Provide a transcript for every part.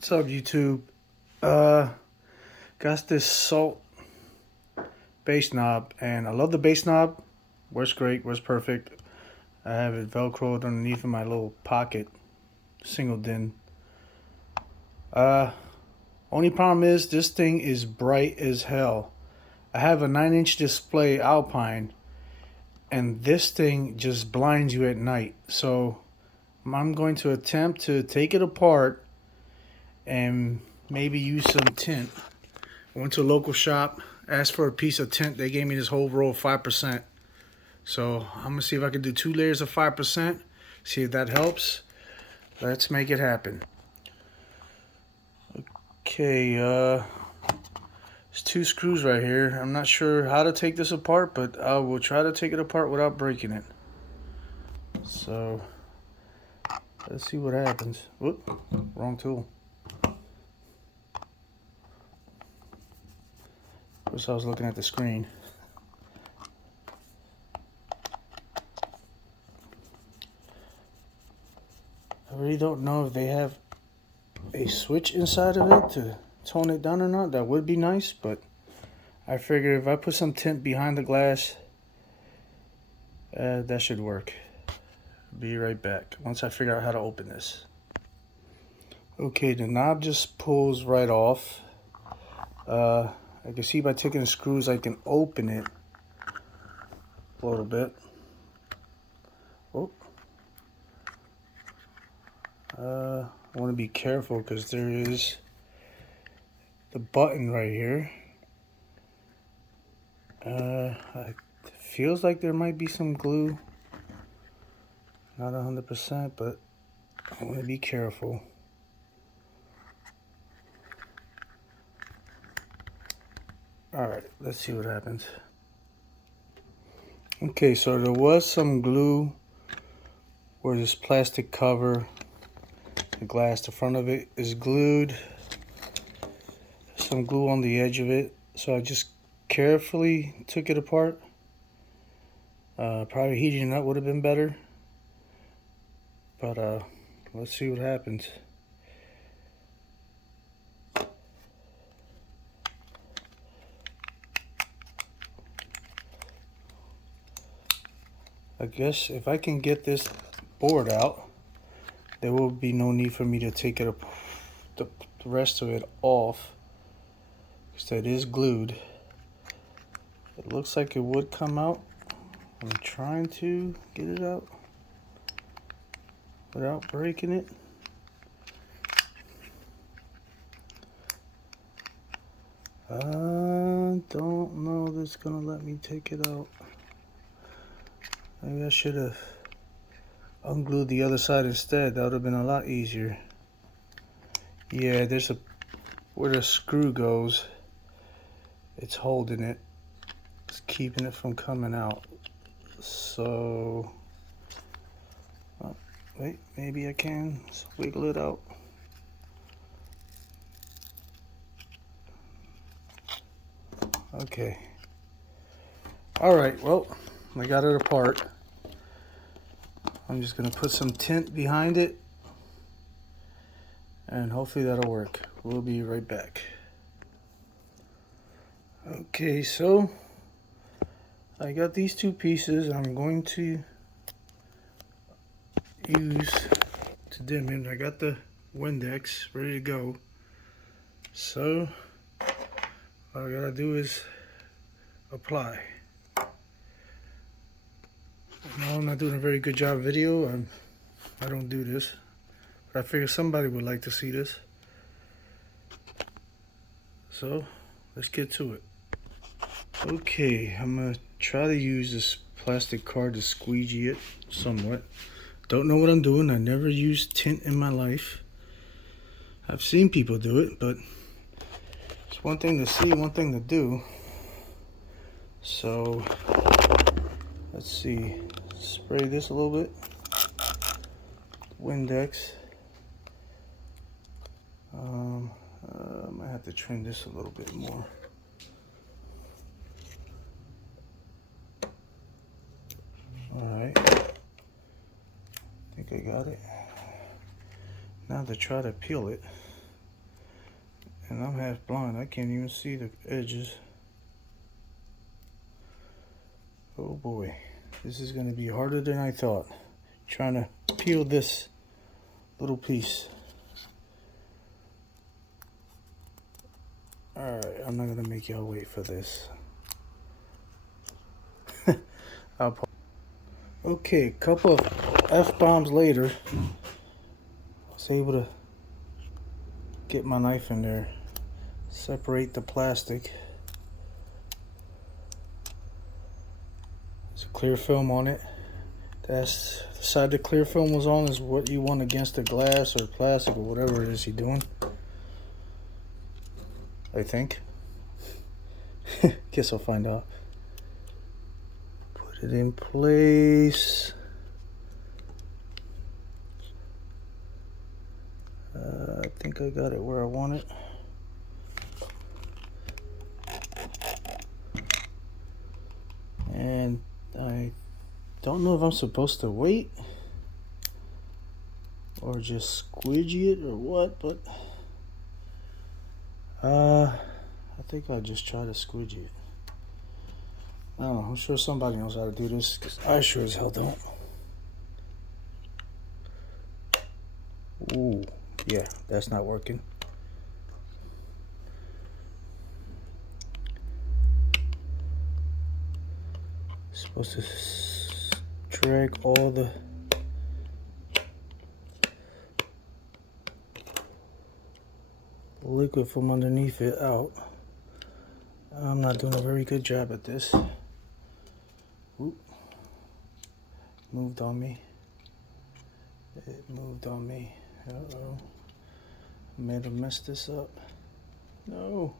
What's up, YouTube? Uh, got this Salt bass knob, and I love the bass knob. Works great, works perfect. I have it velcroed underneath in my little pocket, single din. Uh, Only problem is this thing is bright as hell. I have a 9-inch display Alpine, and this thing just blinds you at night. So I'm going to attempt to take it apart and maybe use some tint. I went to a local shop, asked for a piece of tint. They gave me this whole roll of 5%. So I'm gonna see if I can do 2 layers of 5%, see if that helps. Let's make it happen. Okay, there's 2 screws right here. I'm not sure how to take this apart, but I will try to take it apart without breaking it. So let's see what happens. Whoop, wrong tool. First I was looking at the screen. I really don't know if they have a switch inside of it to tone it down or not. That would be nice, but I figure if I put some tint behind the glass, that should work. Be right back once I figure out how to open this. Okay, the knob just pulls right off. I can see by taking the screws I can open it a little bit. Oh. I want to be careful because there is the button right here. It feels like there might be some glue. Not 100%, but I want to be careful. Alright, let's see what happens. Okay, so there was some glue where this plastic cover, the glass, the front of it is glued. Some glue on the edge of it, so I just carefully took it apart. Probably heating it up would have been better, but let's see what happens. I guess if I can get this board out, there will be no need for me to take it the rest of it off, because it is glued. It looks like it would come out. I'm trying to get it out without breaking it. I don't know if it's gonna let me take it out. Maybe I should have unglued the other side instead. That would have been a lot easier. Yeah, there's where the screw goes, it's holding it. It's keeping it from coming out. So, wait, maybe I can just wiggle it out. Okay. Alright, well, I got it apart. I'm just gonna put some tint behind it, and hopefully that'll work. We'll be right back. Okay, so I got these 2 pieces I'm going to use to dim it. I got the Windex ready to go. So all I gotta do is apply. No, I'm not doing a very good job video. I don't do this, but I figure somebody would like to see this. So let's get to it. Okay, I'm gonna try to use this plastic card to squeegee it somewhat. Don't know what I'm doing. I never used tint in my life. I've seen people do it, but it's one thing to see, one thing to do. So let's see. Spray this a little bit. Windex. I might have to trim this a little bit more. Alright. I think I got it. Now to try to peel it. And I'm half blind. I can't even see the edges. Oh boy. This is going to be harder than I thought. Trying to peel this little piece. Alright, I'm not going to make y'all wait for this. Okay, couple of F-bombs later, I was able to get my knife in there, separate the plastic. There's a clear film on it. That's the side the clear film was on is what you want against the glass or plastic or whatever it is you're doing. I think. Guess I'll find out. Put it in place. I think I got it where I want it. And I don't know if I'm supposed to wait or just squeegee it or what, but I think I'll just try to squeegee it. I don't know, I'm sure somebody knows how to do this because I sure as hell don't. Ooh, yeah, that's not working. Supposed to drag all the liquid from underneath it out. I'm not doing a very good job at this. Oop. Moved on me. It moved on me. Uh-oh. I may have messed this up. No.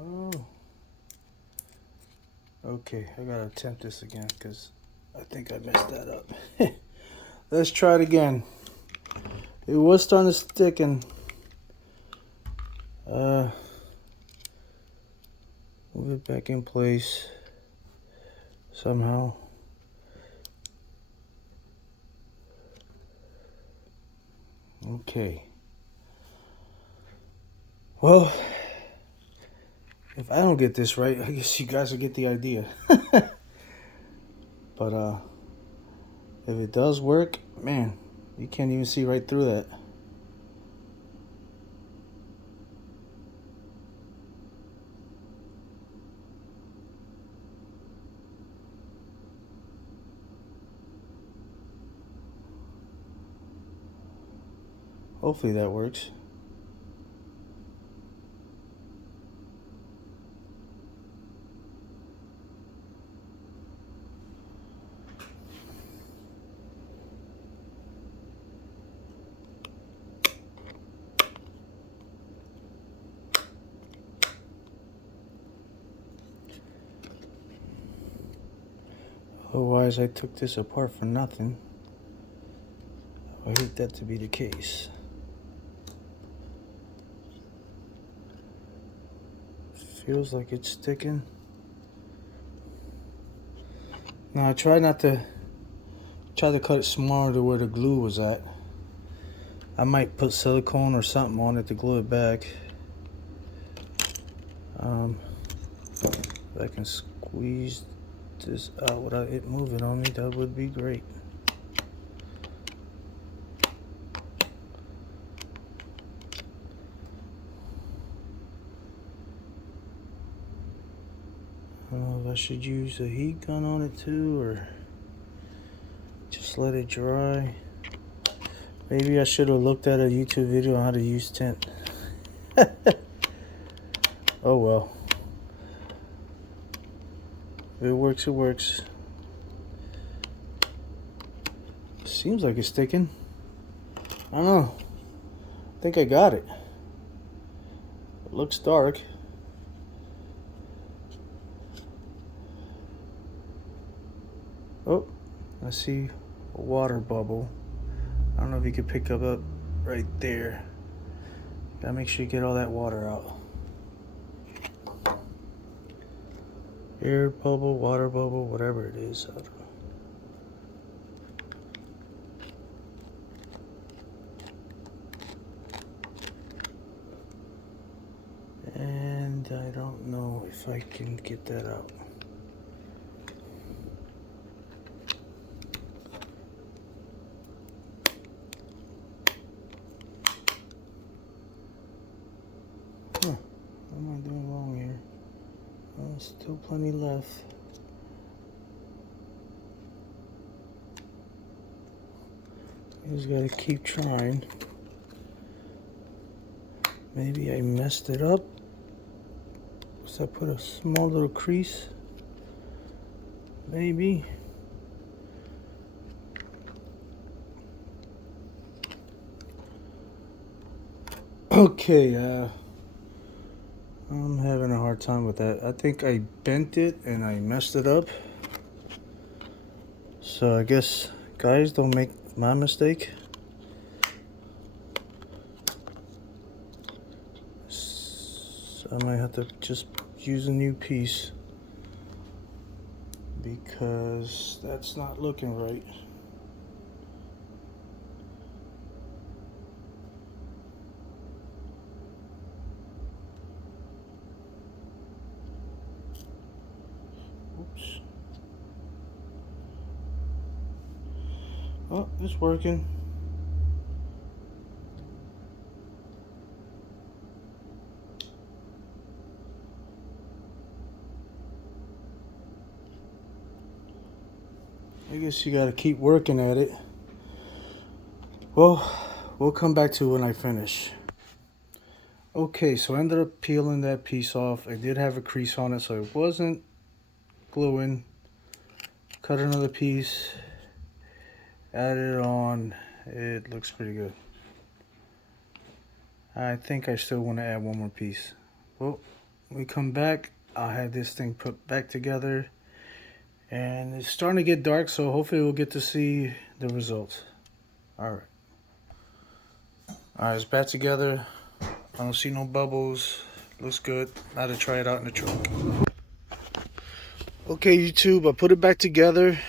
Oh. Okay, I gotta attempt this again because I think I messed that up. Let's try it again. It was starting to stick and move it back in place somehow. Okay. Well, if I don't get this right, I guess you guys will get the idea. But if it does work, man, you can't even see right through that. Hopefully that works. Otherwise, I took this apart for nothing. I hate that to be the case. Feels like it's sticking. Now I try to cut it smaller to where the glue was at. I might put silicone or something on it to glue it back. If I can squeeze this out without it moving on me, that would be great. I don't know if I should use a heat gun on it too or just let it dry. Maybe I should have looked at a YouTube video on how to use tint. Oh well. If it works, it works. Seems like it's sticking. I don't know. I think I got it. It looks dark. Oh, I see a water bubble. I don't know if you can pick up right there. Gotta make sure you get all that water out. Air bubble, water bubble, whatever it is. I don't know. don't know if I can get that out. Huh. What am I doing wrong here? Oh, still plenty left. I just gotta keep trying. Maybe I messed it up. So I put a small little crease. Maybe. Okay, I'm having a hard time with that. I think I bent it and I messed it up. So I guess, guys, don't make my mistake. So I might have to just use a new piece because that's not looking right. Oops. Oh, it's working. I guess you gotta keep working at it. Well, we'll come back to it when I finish. Okay, so I ended up peeling that piece off. I did have a crease on it, so it wasn't gluing. Cut another piece, add it on. It looks pretty good. I think I still want to add one more piece. Well, when we come back, I'll have this thing put back together. And it's starting to get dark, so hopefully we'll get to see the results. Alright. Alright, it's back together. I don't see no bubbles. Looks good. Now to try it out in the truck. Okay, YouTube, I put it back together.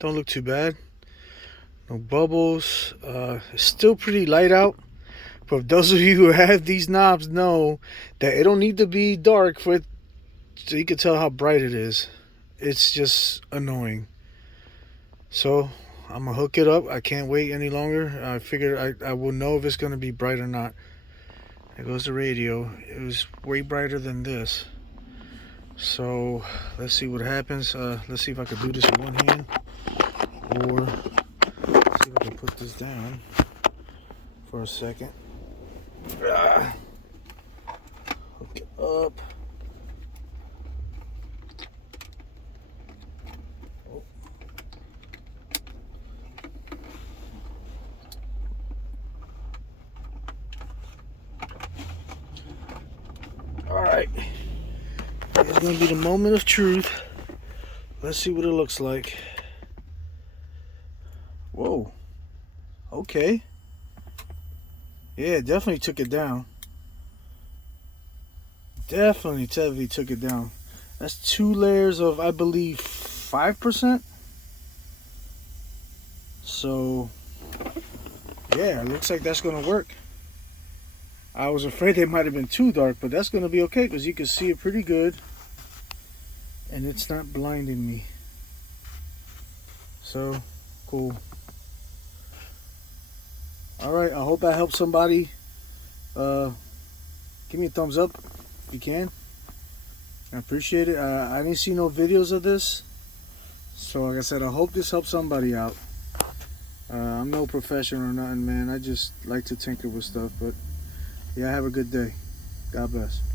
Don't look too bad. No bubbles. It's still pretty light out. But those of you who have these knobs know that it don't need to be dark for it, so you can tell how bright it is. It's just annoying. So I'm gonna hook it up. I can't wait any longer. I figured I will know if it's gonna be bright or not. There goes the radio. It was way brighter than this. So let's see what happens. Let's see if I can do this with one hand, or see if I can put this down for a second. Hook it up. Alright, it's going to be the moment of truth. Let's see what it looks like. Whoa. Okay. Yeah, definitely took it down. Definitely took it down. That's 2 layers of, I believe, 5%. So, yeah, it looks like that's going to work. I was afraid it might have been too dark, but that's going to be okay because you can see it pretty good. And it's not blinding me. So, cool. Alright, I hope I helped somebody. Give me a thumbs up if you can. I appreciate it. I didn't see no videos of this. So, like I said, I hope this helps somebody out. I'm no professional or nothing, man. I just like to tinker with stuff, but yeah, have a good day. God bless.